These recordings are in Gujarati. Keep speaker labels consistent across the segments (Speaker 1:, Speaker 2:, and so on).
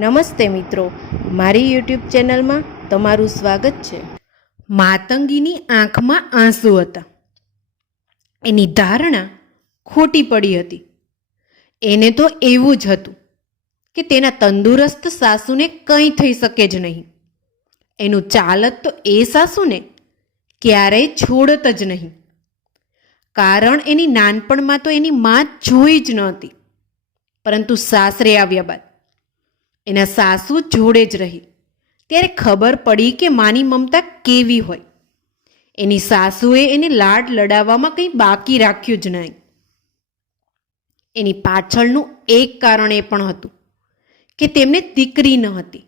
Speaker 1: નમસ્તે મિત્રો, મારી યુટ્યુબ ચેનલમાં તમારું સ્વાગત છે. માતંગીની આંખમાં આંસુ હતા. એની ધારણા ખોટી પડી હતી. એને તો એવું જ હતું કે તેના તંદુરસ્ત સાસુને કંઈ થઈ શકે જ નહીં. એનું ચાલત તો એ સાસુને ક્યારેય છોડત જ નહીં. કારણ એની નાનપણમાં તો એની માં જોઈ જ નહોતી. પરંતુ સાસરે આવ્યા બાદ એના સાસુ જોડે જ રહી. ત્યારે ખબર પડી કે માની મમતા કેવી હોય. એની સાસુએ એને લાડ લડાવવામાં કંઈ બાકી રાખ્યું જ નહીં. એની પાછળનું એક કારણ એ પણ હતું કે તેમને દીકરી ન હતી.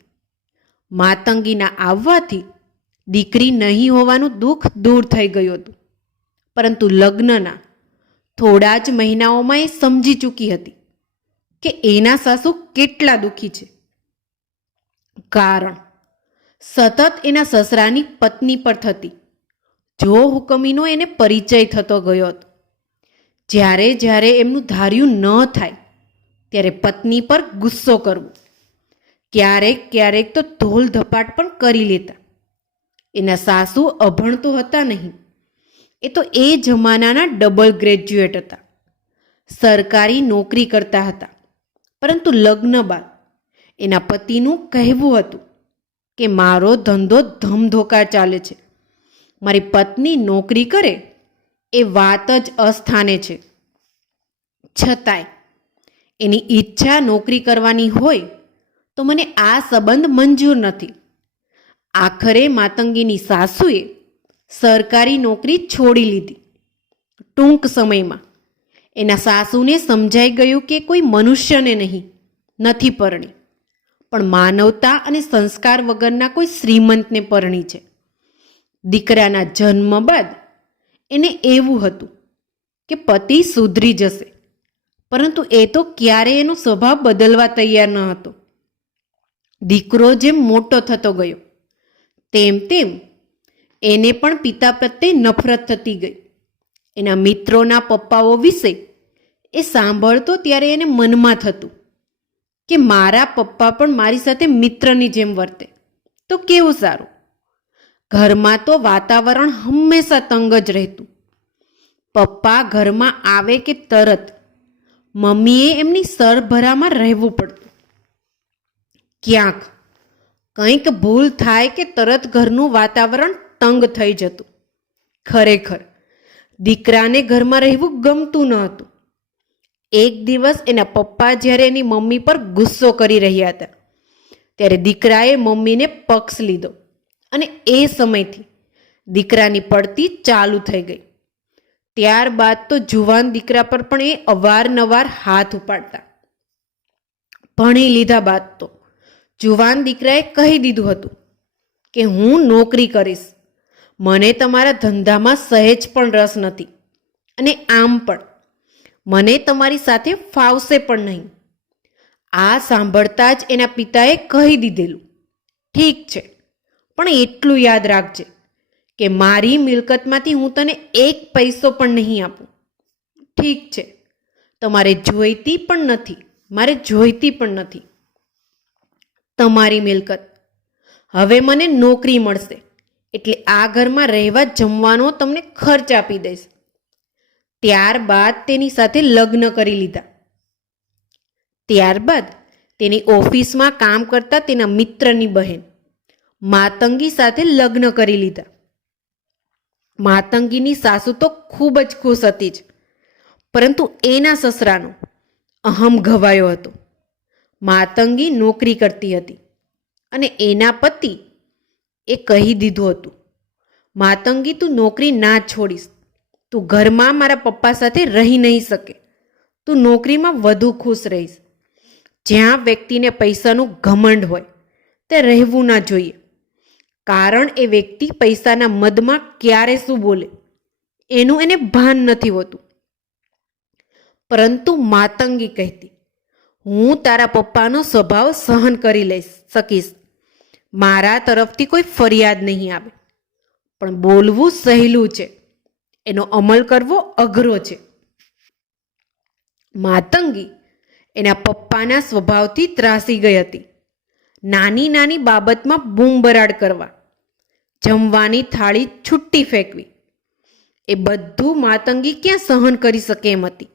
Speaker 1: માતંગીના આવવાથી દીકરી નહીં હોવાનું દુઃખ દૂર થઈ ગયું હતું. પરંતુ લગ્નના થોડા જ મહિનાઓમાં એ સમજી ચૂકી હતી કે એના સાસુ કેટલા દુઃખી છે. કારણ. સતત એના સસરાની પત્ની પર થતી. જો હુકમીનો એને પરિચય થતો ગયો હતો. જ્યારે જ્યારે એમનું ધાર્યું ન થાય, ત્યારે પત્ની પર ગુસ્સો કરવો. ક્યારેક ક્યારેક તો ધોલ ધપાટ પણ કરી લેતા. એના સાસુ અભણ હતા નહીં. એ તો એ જમાનાના ડબલ ગ્રેજ્યુએટ હતા. સરકારી નોકરી કરતા હતા. પરંતુ લગ્ન બાદ એના પતિનું કહેવું હતું કે મારો ધંધો ધમધોકા ચાલે છે. મારી પત્ની નોકરી કરે એ વાત જ અસ્થાને છે. છતાંય એની ઈચ્છા નોકરી કરવાની હોય તો મને આ સંબંધ મંજૂર નથી. આખરે માતંગીની સાસુએ સરકારી નોકરી છોડી લીધી. ટૂંક સમયમાં એના સાસુને સમજાઈ ગયું કે કોઈ મનુષ્યને નહીં, નથી પરણી. પણ માનવતા અને સંસ્કાર વગરના કોઈ શ્રીમંતને પરણી છે. દીકરાના જન્મ બાદ એને એવું હતું કે પતિ સુધરી જશે, પરંતુ એ તો ક્યારેય એનો સ્વભાવ બદલવા તૈયાર ન હતો. દીકરો જેમ મોટો થતો ગયો, તેમ તેમ એને પણ પિતા પ્રત્યે નફરત થતી ગઈ. એના મિત્રોના પપ્પાઓ વિશે એ સાંભળતો ત્યારે એને મનમાં થતું કે મારા પપ્પા પણ મારી સાથે મિત્રની જેમ વર્તે. તો કેવું સારું? ઘરમાં તો વાતાવરણ હંમેશા તંગ જ રહેતું. પપ્પા ઘરમાં આવે કે તરત, મમ્મીએ એમની સરભરામાં રહેવું પડતું. ક્યાંક કંઈક ભૂલ થાય કે તરત ઘરનું વાતાવરણ તંગ થઈ જતું. ખરેખર, દીકરાને ઘરમાં રહેવું ગમતું ન હતું. એક દિવસ એના પપ્પા જ્યારે એની મમ્મી પર ગુસ્સો કરી રહ્યા હતા, ત્યારે દીકરાએ મમ્મીને પક્ષ લીધો અને એ સમયથી દીકરાની પડતી ચાલુ થઈ ગઈ. ત્યારબાદ તો જુવાન દીકરા પર પણ એ અવારનવાર હાથ ઉપાડતા. ભણી લીધા બાદ તો જુવાન દીકરાએ કહી દીધું હતું કે, હું નોકરી કરીશ. મને તમારા ધંધામાં સહેજ પણ રસ નથી અને આમ પણ મને તમારી સાથે ફાવશે પણ નહીં. આ સાંભળતા જ એના પિતાએ કહી દીધેલું. ઠીક છે, પણ એટલું યાદ રાખજે કે મારી મિલકતમાંથી હું તને એક પૈસો પણ નહીં આપું. ઠીક છે, તમારે જોઈતી પણ નથી, મારે જોઈતી પણ નથી. તમારી મિલકત. હવે મને નોકરી મળશે, એટલે આ ઘરમાં રહેવા જમવાનો તમને ખર્ચ આપી દઈશ. ત્યારબાદ તેની સાથે લગ્ન કરી લીધા. ત્યારબાદ તેની ઓફિસમાં કામ કરતા તેના મિત્રની બહેન માતંગી સાથે લગ્ન કરી લીધા. માતંગીની સાસુ તો ખૂબ જ ખુશ હતી જ, પરંતુ એના સસરાનો અહમ ઘવાયો હતો. માતંગી નોકરી કરતી હતી અને એના પતિ એ કહી દીધું હતું, માતંગી, તું નોકરી ના છોડીશ. તું ઘરમાં મારા પપ્પા સાથે રહી નહીં શકે. તું નોકરીમાં વધુ ખુશ રહીશ. જ્યાં વ્યક્તિને પૈસાનું ઘમંડ હોય, તે રહેવું ના જોઈએ. કારણ એ વ્યક્તિ પૈસાના મદમાં ક્યારે શું બોલે, એનું એને ભાન નથી હોતું. પરંતુ માતંગી કહેતી, હું તારા પપ્પાનો સ્વભાવ સહન કરી લઈશ, શકીશ. મારા તરફથી કોઈ ફરિયાદ નહીં આવે. પણ બોલવું સહેલું છે. એનો અમલ કરવો અઘરો છે. માતંગી એના પપ્પાના સ્વભાવથી ત્રાસી ગઈ હતી. નાની નાની બાબતમાં બૂમબરાડ કરવા, જમવાની થાળી છૂટી ફેંકવી. એ બધું માતંગી ક્યાં સહન કરી શકે એમ હતી.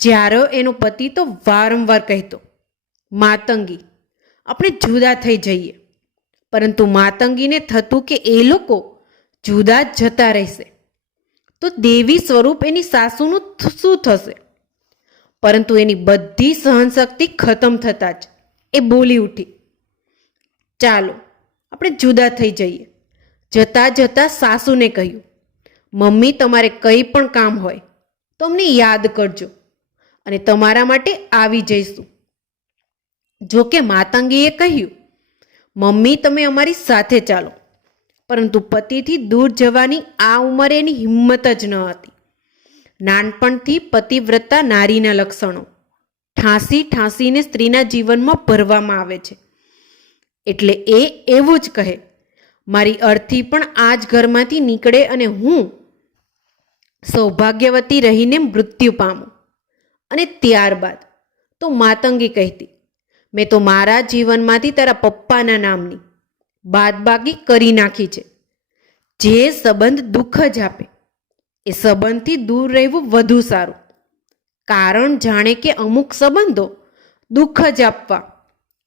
Speaker 1: જ્યારે એનો પતિ તો વારંવાર કહેતો, માતંગી, આપણે જુદા થઈ જઈએ. પરંતુ માતંગીને થતું કે એ લોકો જુદા જ જતા રહેશે. તો દેવી સ્વરૂપ એની સાસુનું શું થશે? પરંતુ એની બધી સહનશક્તિ ખતમ થતાં જ એ બોલી ઉઠી, ચાલો, આપણે જુદા થઈ જઈએ. જતાં જતાં સાસુને કહ્યું, મમ્મી, તમારે કંઈ પણ કામ હોય તો અમને યાદ કરજો અને તમારા માટે આવી જઈશું. જો કે માતંગીએ કહ્યું, મમ્મી, તમે અમારી સાથે ચાલો. પરંતુ પતિથી દૂર જવાની આ ઉંમરે એની હિંમત જ ન હતી. નાનપણથી પતિવ્રતા નારીના લક્ષણો. ઠાંસી ઠાંસીને સ્ત્રીના જીવનમાં ભરવામાં આવે છે. એટલે એ એવું જ કહે, મારી અર્થી પણ આ જ ઘરમાંથી નીકળે અને હું સૌભાગ્યવતી રહીને મૃત્યુ પામું. અને ત્યારબાદ તો માતંગી કહેતી, મેં તો મારા જીવનમાંથી તારા પપ્પાના નામની બાદબાકી કરી નાખી છે. જે સંબંધ દુઃખ જ આપે, એ સંબંધથી દૂર રહેવું વધુ સારું. કારણ જાણે કે અમુક સંબંધો દુઃખ જ આપવા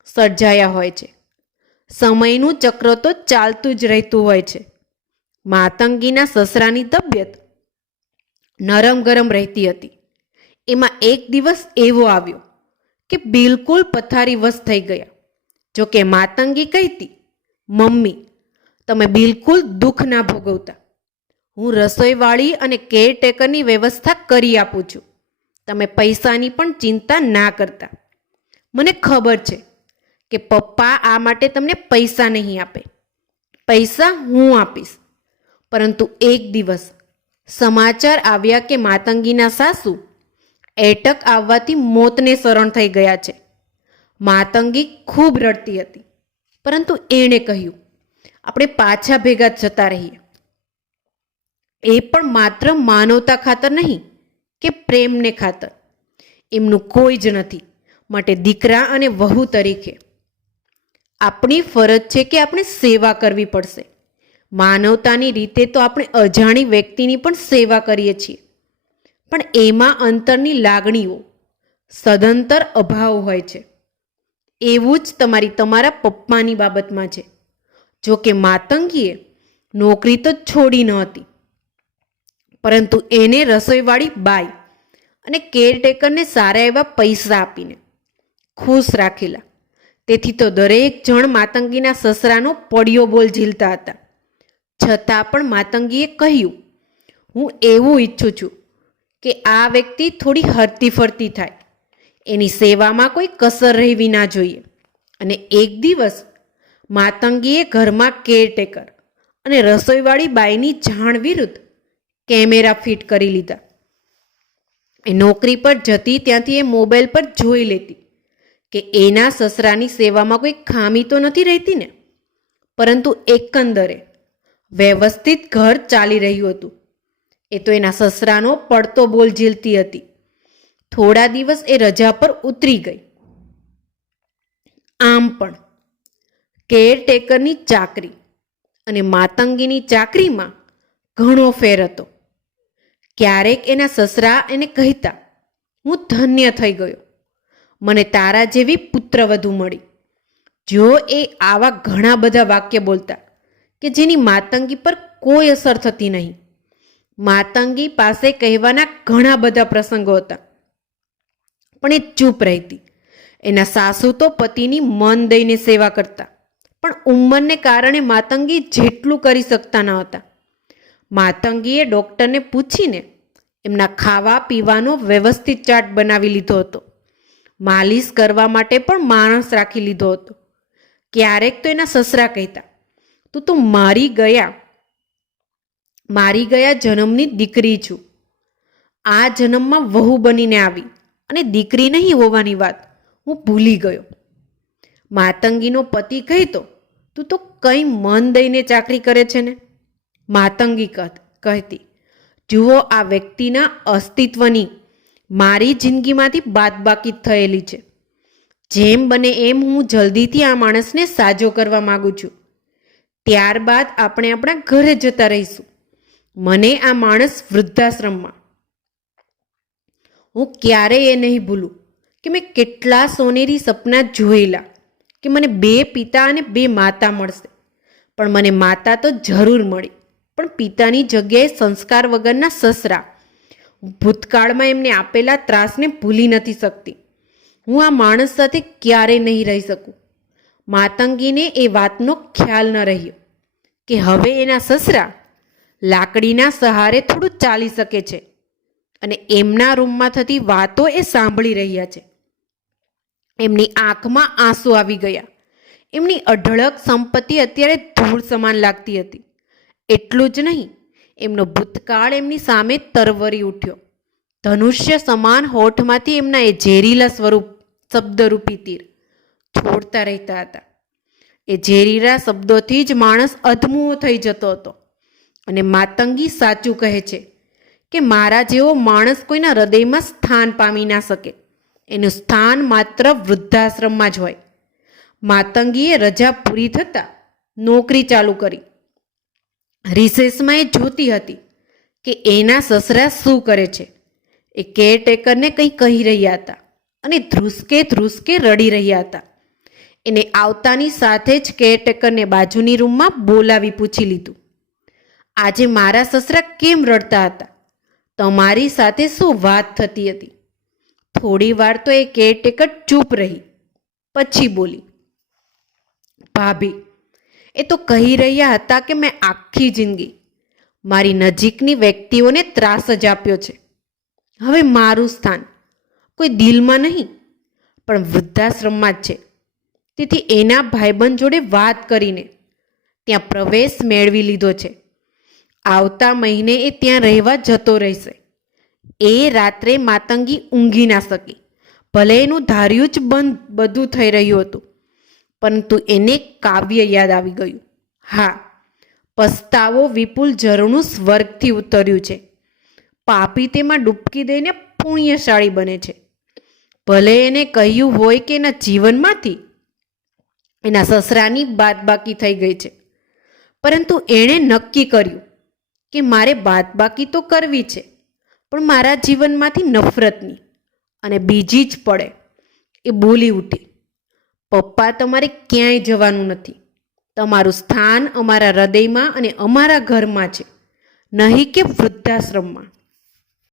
Speaker 1: સર્જાયા હોય છે. સમયનું ચક્ર તો ચાલતું જ રહેતું હોય છે. માતંગીના સસરાની તબિયત નરમ ગરમ રહેતી હતી. એમાં એક દિવસ એવો આવ્યો કે બિલકુલ પથારીવશ થઈ ગયા. જો કે માતંગી કહેતી મમ્મી, તમે બિલકુલ દુઃખ ના ભોગવતા. હું રસોઈવાળી અને કેરટેકરની વ્યવસ્થા કરી આપું છું. તમે પૈસાની પણ ચિંતા ના કરતા. મને ખબર છે કે પપ્પા આ માટે તમને પૈસા નહીં આપે. પૈસા હું આપીશ. પરંતુ એક દિવસ સમાચાર આવ્યા કે માતંગીના સાસુ એટક આવવાથી મોતને શરણ થઈ ગયા છે. માતંગી ખૂબ રડતી હતી. પરંતુ એણે કહ્યું, આપણે પાછા ભેગા જતા રહીએ. એ પણ માત્ર માનવતા ખાતર નહીં, કે પ્રેમને ખાતર. એમનું કોઈ જ નથી, માટે દીકરા અને વહુ તરીકે. આપણી ફરજ છે કે આપણે સેવા કરવી પડશે. માનવતાની રીતે તો આપણે અજાણી વ્યક્તિની પણ સેવા કરીએ છીએ. પણ એમાં અંતરની લાગણીઓ, સદંતર અભાવ હોય છે. એવું જ તમારી તમારા પપ્પાની બાબતમાં છે. જો કે માતંગીએ નોકરી તો છોડી ન હતી. પરંતુ એને રસોઈવાળી બાઈ અને કેરટેકરને સારા એવા પૈસા આપીને ખુશ રાખેલા. તેથી તો દરેક જણ માતંગીના સસરાનો પડ્યો બોલ ઝીલતા હતા. છતાં પણ માતંગીએ કહ્યું, હું એવું ઈચ્છું છું કે આ વ્યક્તિ થોડી હરતી ફરતી થાય. એની સેવામાં કોઈ કસર રહેવી ના જોઈએ. અને એક દિવસ માતંગીએ ઘરમાં કેરટેકર અને રસોઈવાળી બાઈની જાણ વિરુદ્ધ કેમેરા ફિટ કરી લીધા. એ નોકરી પર જતી ત્યાંથી એ મોબાઈલ પર જોઈ લેતી કે એના સસરાની સેવામાં કોઈ ખામી તો નથી રહેતી ને? પરંતુ એકંદરે વ્યવસ્થિત ઘર ચાલી રહ્યું હતું. એ તો એના સસરાનો પડતો બોલ ઝીલતી હતી. થોડા દિવસ એ રજા પર ઉતરી ગઈ. આમ પણ કેરટેકરની ચાકરી અને માતંગીની ચાકરીમાં ઘણો ફેર હતો. ક્યારેક એના સસરા એને કહેતા, હું ધન્ય થઈ ગયો. મને તારા જેવી પુત્રવધુ મળી. જો એ આવા ઘણા બધા વાક્ય બોલતા કે જેની માતંગી પર કોઈ અસર થતી નહીં. માતંગી પાસે કહેવાના ઘણા બધા પ્રસંગો હતા. પણ એ ચૂપ રહેતી. એના સાસુ તો પતિની મન દઈને સેવા કરતા, પણ ઉંમરને કારણે માતંગી જેટલું કરી શકતા ન હતા. માતંગીએ ડૉક્ટરને પૂછીને એમના ખાવા પીવાનો વ્યવસ્થિત ચાર્ટ બનાવી લીધો હતો. માલિશ કરવા માટે પણ માણસ રાખી લીધો હતો. ક્યારેક તો એના સસરા કહેતા, તું તો મારી ગયા મારી ગયા જન્મની દીકરી છું. આ જન્મમાં વહુ બનીને આવી. અને દીકરી નહીં હોવાની વાત. હું ભૂલી ગયો. માતંગીનો પતિ કહેતો તું, તો કંઈ મન દઈને ચાકરી કરે છે ને? માતંગી કહ- કહેતી, જુઓ, આ વ્યક્તિના અસ્તિત્વની મારી જિંદગીમાંથી બાદબાકી થયેલી છે. જેમ બને એમ હું જલ્દીથી આ માણસને સાજો કરવા માગું છું. ત્યારબાદ આપણે આપણા ઘરે જતા રહીશું. મને આ માણસ વૃદ્ધાશ્રમમાં હું ક્યારેય એ નહીં ભૂલું કે મેં કેટલા સોનેરી સપના જોયેલા કે મને બે પિતા અને બે માતા મળશે. પણ મને માતા તો જરૂર મળી. પણ પિતાની જગ્યાએ સંસ્કાર વગરના સસરા ભૂતકાળમાં એમને આપેલા ત્રાસને ભૂલી નથી શકતી. હું આ માણસ સાથે ક્યારેય નહીં રહી શકું. માતંગીને એ વાતનો ખ્યાલ ન રહ્યો કે હવે એના સસરા લાકડીના સહારે થોડું ચાલી શકે છે. અને એમના રૂમમાં થતી વાતો એ સાંભળી રહ્યા છે. એમની આંખમાં આંસુ આવી ગયા. એમની અઢળક સંપત્તિ અત્યારે ધૂળ સમાન લાગતી હતી. એટલું જ નહીં, એમનો ભૂતકાળ એમની સામે તરવરી ઉઠ્યો. ધનુષ્ય સમાન હોઠમાંથી એમના એ ઝેરીલા સ્વરૂપ, શબ્દરૂપી તીર છોડતા રહેતા હતા. એ ઝેરીલા શબ્દોથી જ માણસ અધમુઓ થઈ જતો હતો અને માતંગી સાચું કહે છે કે મારા જેવો માણસ કોઈના હૃદયમાં સ્થાન પામી ના શકે. એનું સ્થાન માત્ર વૃદ્ધાશ્રમમાં જ હોય. માતંગીએ રજા પૂરી થતાં નોકરી ચાલુ કરી. રિસેસમાં એ જોતી હતી કે એના સસરા શું કરે છે. એ કેરટેકરને કંઈ કહી રહ્યા હતા અને ધ્રુસકે ધ્રુસકે રડી રહ્યા હતા. એને આવતાની સાથે જ કેરટેકરને બાજુની રૂમમાં બોલાવી પૂછી લીધું. આજે મારા સસરા કેમ રડતા હતા? તમારી સાથે શું વાત થતી હતી? થોડી વાર તો એ કેરટેકર ચૂપ રહી. પછી બોલી, ભાભી, એ તો કહી રહ્યા હતા કે મેં આખી જિંદગી મારી નજીકની વ્યક્તિઓને ત્રાસ જ આપ્યો છે. હવે મારું સ્થાન કોઈ દિલમાં નહીં, પણ વૃદ્ધાશ્રમમાં જ છે. તેથી એના ભાઈબંધ જોડે વાત કરીને ત્યાં પ્રવેશ મેળવી લીધો છે. આવતા મહિને એ ત્યાં રહેવા જતો રહેશે. એ રાત્રે માતંગી ઊંઘી ના શકી. ભલે એનું ધાર્યું જ બંધ બધું થઈ રહ્યું હતું, પરંતુ એને કાવ્ય યાદ આવી ગયું. હા, પસ્તાવો વિપુલ ઝરણું સ્વર્ગથી ઉતર્યું છે. પાપી તેમાં ડૂબકી દઈને પુણ્યશાળી બને છે. ભલે એને કહ્યું હોય કે એના જીવનમાંથી, એના સસરાની બાદબાકી થઈ ગઈ છે. પરંતુ એણે નક્કી કર્યું કે મારે બાદબાકી તો કરવી છે, પણ મારા જીવનમાંથી નફરતની અને બીજી જ પડે એ બોલી ઉઠી, પપ્પા, તમારે ક્યાંય જવાનું નથી. તમારું સ્થાન અમારા હૃદયમાં અને અમારા ઘરમાં છે, નહીં કે વૃદ્ધાશ્રમમાં.